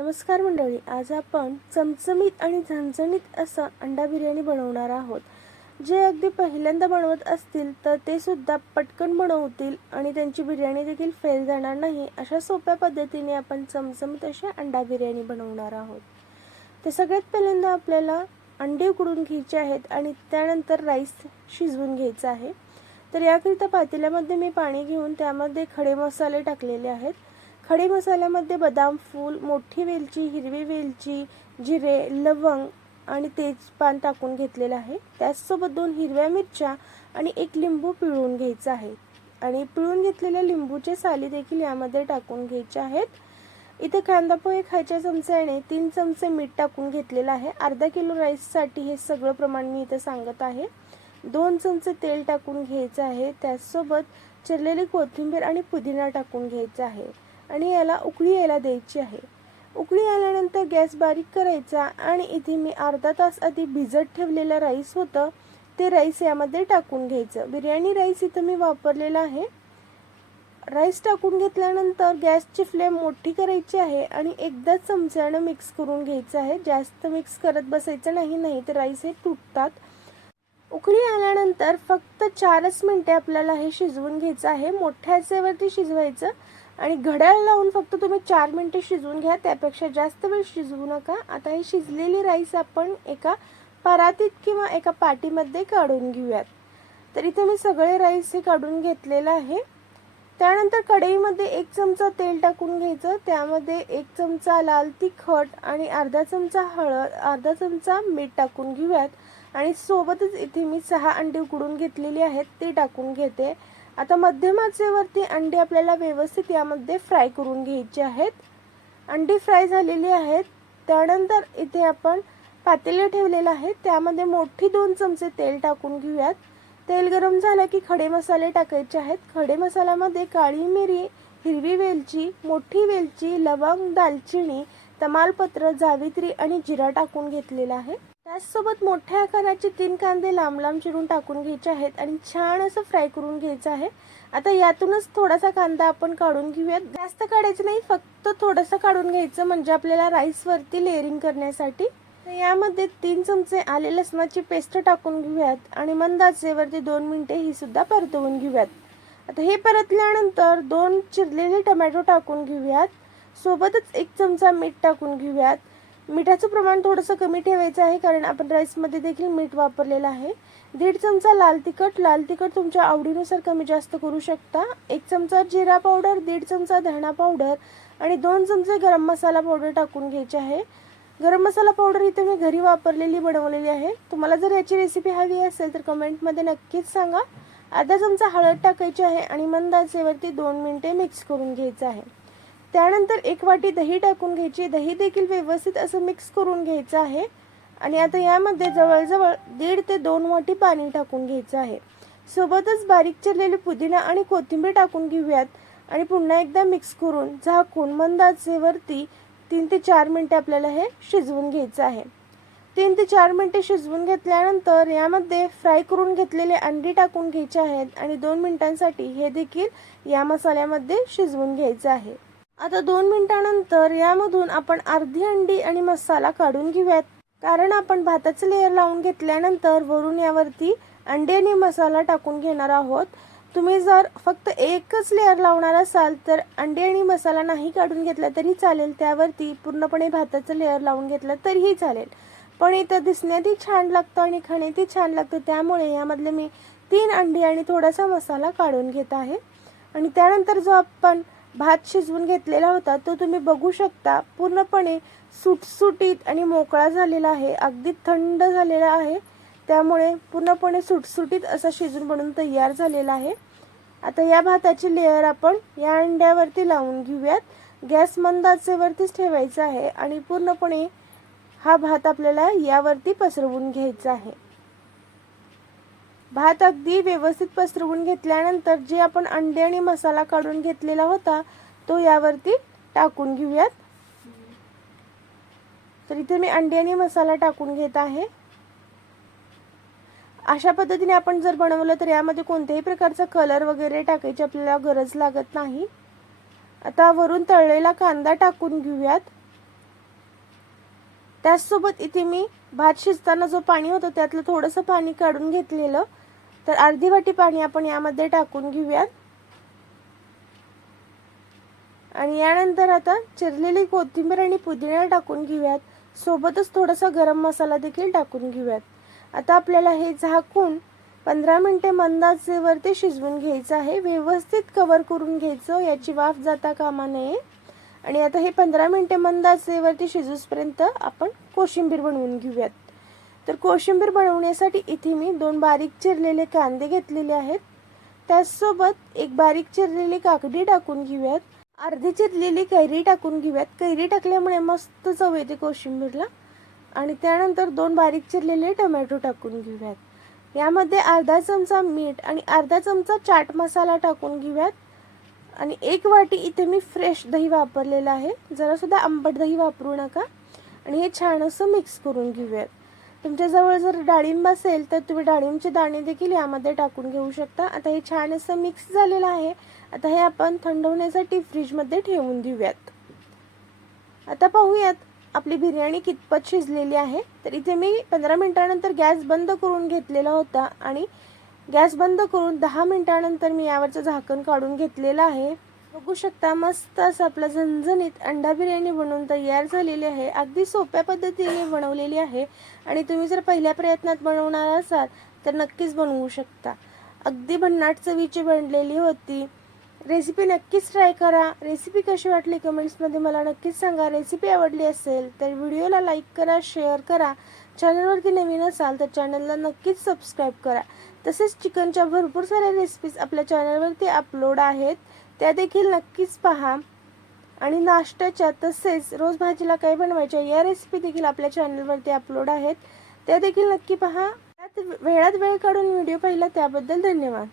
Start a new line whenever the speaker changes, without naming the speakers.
नमस्कार मंडळी आज आपण चमचमीत आणि झणझणीत असं अंडा बिर्याणी बनवणार आहोत. जे अगदी पहिल्यांदा बनवत असतील तर ते सुद्धा पटकन बनवतील आणि त्यांची बिर्याणी देखील फेल जाणार नाही अशा सोप्या पद्धतीने आपण चमचमीत अशी अंडा बिर्याणी बनवणार आहोत. ते सगळ्यात पहिल्यांदा आपल्याला अंडे उकडून घ्यायचे आहेत आणि त्यानंतर राईस शिजवून घ्यायचा आहे. तर याकरिता पातेल्यामध्ये मी पाणी घेऊन त्यामध्ये खडे मसाले टाकलेले आहेत. खडे मसाल्यामध्ये बदाम फूल मोठी वेलची हिरवी वेलची जिरे लवंग आणि तेजपान टाकून घेतलेलं आहे. त्याचसोबत दोन हिरव्या मिरच्या आणि एक लिंबू पिळून घ्यायचा आहे. आणि पिळून घेतलेल्या लिंबूचे साली देखील यामध्ये टाकून घ्यायचे आहेत. इथे कांदा पोहे खायच्या चमच्याने तीन चमचे मीठ टाकून घेतलेलं आहे. अर्धा किलो राईससाठी हे सगळं प्रमाण मी इथे सांगत आहे. दोन चमचे तेल टाकून घ्यायचं आहे. त्याचसोबत चिरलेली कोथिंबीर आणि पुदिना टाकून घ्यायचा आहे. आणि याला उकळी यायला द्यायची आहे. उकळी आल्यानंतर गॅस बारीक करायचा आणि इथे मी अर्धा तास आधी भिजत ठेवलेलं राईस होतं ते राईस यामध्ये टाकून घ्यायचं. बिर्याणी राईस इथं मी वापरलेला आहे. राईस टाकून घेतल्यानंतर गॅसची फ्लेम मोठी करायची आहे आणि एकदा चमच्यानं मिक्स करून घ्यायचं आहे. जास्त मिक्स करत बसायचं नाही नाही तर राईस हे तुटतात. उकळी आल्यानंतर फक्त चारच मिनटे आपल्याला हे शिजवून घ्यायचं आहे. मोठ्या आचेवरती शिजवायचं. आणि घड्याळ लावून फक्त तुम्ही चार मिनटे शिजवून घ्या त्यापेक्षा जास्त वेळ शिजवू नका. आता ही शिजलेली राईस आपण एका परातीत किंवा एका पाटीमध्ये काढून घेऊयात. तर इथे मी सगळे राईस हे काढून घेतलेलं आहे. त्यानंतर कढईमध्ये एक चमचा तेल टाकून घ्यायचं. त्यामध्ये एक चमचा लाल तिखट आणि अर्धा चमचा हळद अर्धा चमचा मीठ टाकून घेऊयात. आणि सोबतच इथे मी सहा अंडी उकडून घेतलेली आहेत ती टाकून घेते. आता मध्यमाचेवरती अंडी आपल्याला व्यवस्थित यामध्ये फ्राय करून घ्यायची आहेत. अंडी फ्राय झालेली आहेत. त्यानंतर इथे आपण पातेले ठेवलेलं आहे त्यामध्ये मोठी दोन चमचे तेल टाकून घेऊयात. तेल गरम झालं की खडे मसाले टाकायचे आहेत. खडे मसाल्यामध्ये काळी मिरी हिरवी वेलची मोठी वेलची लवंग दालचिनी तमालपत्र जावित्री आणि जिरा टाकून घेतलेला आहे. त्याचसोबत मोठ्या आकाराचे तीन कांदे लांब लांब चिरून टाकून घ्यायचे आहेत आणि छान असं फ्राय करून घ्यायचं आहे. आता यातूनच थोडासा कांदा आपण काढून घेऊयात. जास्त काढायचं नाही फक्त थोडंसं काढून घ्यायचं म्हणजे आपल्याला राईसवरती लेअरिंग करण्यासाठी. यामध्ये तीन चमचे आले लसणाची पेस्ट टाकून घेऊयात आणि मंदाचेवरती दोन मिनिटे ही सुद्धा परतवून घेऊयात. आता हे परतल्यानंतर दोन चिरलेले टमॅटो टाकून घेऊयात. सोबतच एक चमचा मीठ टाकून घेऊयात. मिठाचं प्रमाण थोडंसं कमी ठेवायचं आहे कारण आपण राईसमध्ये देखील मीठ वापरलेलं आहे. दीड चमचा लाल तिखट लाल तिखट तुमच्या आवडीनुसार कमी जास्त करू शकता. एक चमचा जिरा पावडर दीड चमचा धणा पावडर आणि दोन चमचे गरम मसाला पावडर टाकून घ्यायचे आहे. गरम मसाला पावडर इथे मी घरी वापरलेली बनवलेली आहे. तुम्हाला जर याची रेसिपी हवी असेल तर कमेंटमध्ये नक्कीच सांगा. अर्धा चमचा हळद टाकायची आहे आणि मंद आचेवरती दोन मिनटे मिक्स करून घ्यायचं आहे. त्यानंतर एक वाटी दही टाकून घ्यायची. दही देखील व्यवस्थित असं मिक्स करून घ्यायचं आहे. आणि आता यामध्ये जवळजवळ दीड ते दोन वाटी पाणी टाकून घ्यायचं आहे. सोबतच बारीक चिरलेले पुदिना आणि कोथिंबीर टाकून घेऊयात. आणि पुन्हा एकदा मिक्स करून झाकून मंद आचेवरती तीन ते चार मिनटे आपल्याला हे शिजवून घ्यायचं आहे. तीन ते चार मिनटे शिजवून घेतल्यानंतर यामध्ये फ्राय करून घेतलेले अंडी टाकून घ्यायचे आहेत. आणि दोन मिनटांसाठी हे देखील या मसाल्यामध्ये शिजवून घ्यायचं आहे. आता दोन मिनिटानंतर यामधून आपण अर्धी अंडी आणि मसाला काढून घेऊयात. कारण आपण भाताचं लेअर लावून घेतल्यानंतर वरून यावरती अंडे आणि मसाला टाकून घेणार आहोत. तुम्ही जर फक्त एकच लेअर लावणार असाल तर अंडे आणि मसाला नाही काढून घेतला तरी चालेल. त्यावरती पूर्णपणे भाताचं लेअर लावून घेतलं तरीही चालेल. पण इथं दिसण्यातही छान लागतं आणि खाण्यातही छान लागतं. त्यामुळे यामधले मी तीन अंडी आणि थोडासा मसाला काढून घेत आहे. आणि त्यानंतर जो आपण भात शिजवून घेतलेला होता तो तुम्ही बघू शकता. पूर्णपणे सुटसुटीत आणि मोकळा झालेला आहे. अगदी थंड झालेला आहे. त्यामुळे पूर्णपणे सुटसुटीत असा शिजून बनून तयार झालेला आहे. आता या भाताची लेअर आपण या अंड्यावरती लावून घेऊयात. गॅस मंद आचेवरतीच ठेवायचा आहे आणि पूर्णपणे हा भात आपल्याला यावरती पसरवून घ्यायचा आहे. भात अगदी व्यवस्थित पसरवून घेतल्यानंतर जे आपण अंडे आणि मसाला काढून घेतलेला होता तो यावरती टाकून घेऊयात. तर इथे मी अंडे आणि मसाला टाकून घेत आहे. अशा पद्धतीने आपण जर बनवलं तर यामध्ये कोणत्याही प्रकारचा कलर वगैरे टाकायची आपल्याला गरज लागत नाही. आता वरून तळलेला कांदा टाकून घेऊयात. त्याचसोबत इथे मी भात शिजताना जो पाणी होतं त्यातलं थोडंसं पाणी काढून घेतलेलं. तर अर्धी वाटी पाणी आपण यामध्ये टाकून घेऊयात. आणि यानंतर आता चिरलेली कोथिंबीर आणि पुदिना टाकून घेऊयात. सोबतच थोडासा गरम मसाला देखील टाकून घेऊयात. आता आपल्याला हे झाकून पंधरा मिनटे मंदाचेवरती शिजवून घ्यायचं आहे. व्यवस्थित कवर करून घ्यायचं. याची वाफ जाता कामा नये. आणि आता हे पंधरा मिनटे मंदाचेवरती शिजूसपर्यंत आपण कोशिंबीर बनवून घेऊयात. तर कोशिंबीर बनवण्यासाठी इथे मी दोन बारीक चिरलेले कांदे घेतलेले आहेत. त्याचसोबत एक बारीक चिरलेली काकडी टाकून घेऊयात. अर्धी चिरलेली कैरी टाकून घेऊयात. कैरी टाकल्यामुळे मस्त चव येते कोशिंबीरला. आणि त्यानंतर दोन बारीक चिरलेले टोमॅटो टाकून घेऊयात. यामध्ये अर्धा चमचा मीठ आणि अर्धा चमचा चाट मसाला टाकून घेऊयात. आणि एक वाटी इथे मी फ्रेश दही वापरलेलं आहे. जरासुद्धा आंबट दही वापरू नका. आणि हे छान असं मिक्स करून घेऊयात. तुमच्याजवळ जर डाळिंब असेल तर तुम्ही डाळिंबचे दाणे देखील यामध्ये टाकून घेऊ शकता. आता हे छान असं मिक्स झालेलं आहे. आता हे आपण थंड होण्यासाठी फ्रीजमध्ये ठेवून देऊयात. आता पाहूयात आपली बिर्याणी कितपत शिजलेली आहे. तर इथे मी पंधरा मिनिटानंतर गॅस बंद करून घेतलेला होता आणि गॅस बंद करून दहा मिनिटानंतर मी यावरचं झाकण काढून घेतलेलं आहे. बघू शकता मस्त असं आपला झणझणीत अंडा बिर्याणी बनवून तयार झालेली आहे. अगदी सोप्या पद्धतीने बनवलेली आहे. आणि तुम्ही जर पहिल्या प्रयत्नात बनवणार असाल तर नक्कीच बनवू शकता. अगदी भन्नाट चवीची बनलेली होती. रेसिपी नक्कीच ट्राय करा. रेसिपी कशी वाटली कमेंट्समध्ये मला नक्कीच सांगा. रेसिपी आवडली असेल तर व्हिडिओला लाईक करा शेअर करा. चॅनलवरती नवीन असाल तर चॅनलला नक्कीच सबस्क्राईब करा. तसेच चिकनच्या भरपूर साऱ्या रेसिपीज आपल्या चॅनलवरती अपलोड आहेत. त्या देखील नक्कीच पहा. आणि नाश्त्याच्या तसेच रोज भाजीला काय बनवायच्या या रेसिपी देखील आपल्या चॅनलवरती अपलोड आहेत. त्या देखील नक्की पहा. त्यात वेळात वेळ काढून व्हिडिओ पाहिला त्याबद्दल धन्यवाद.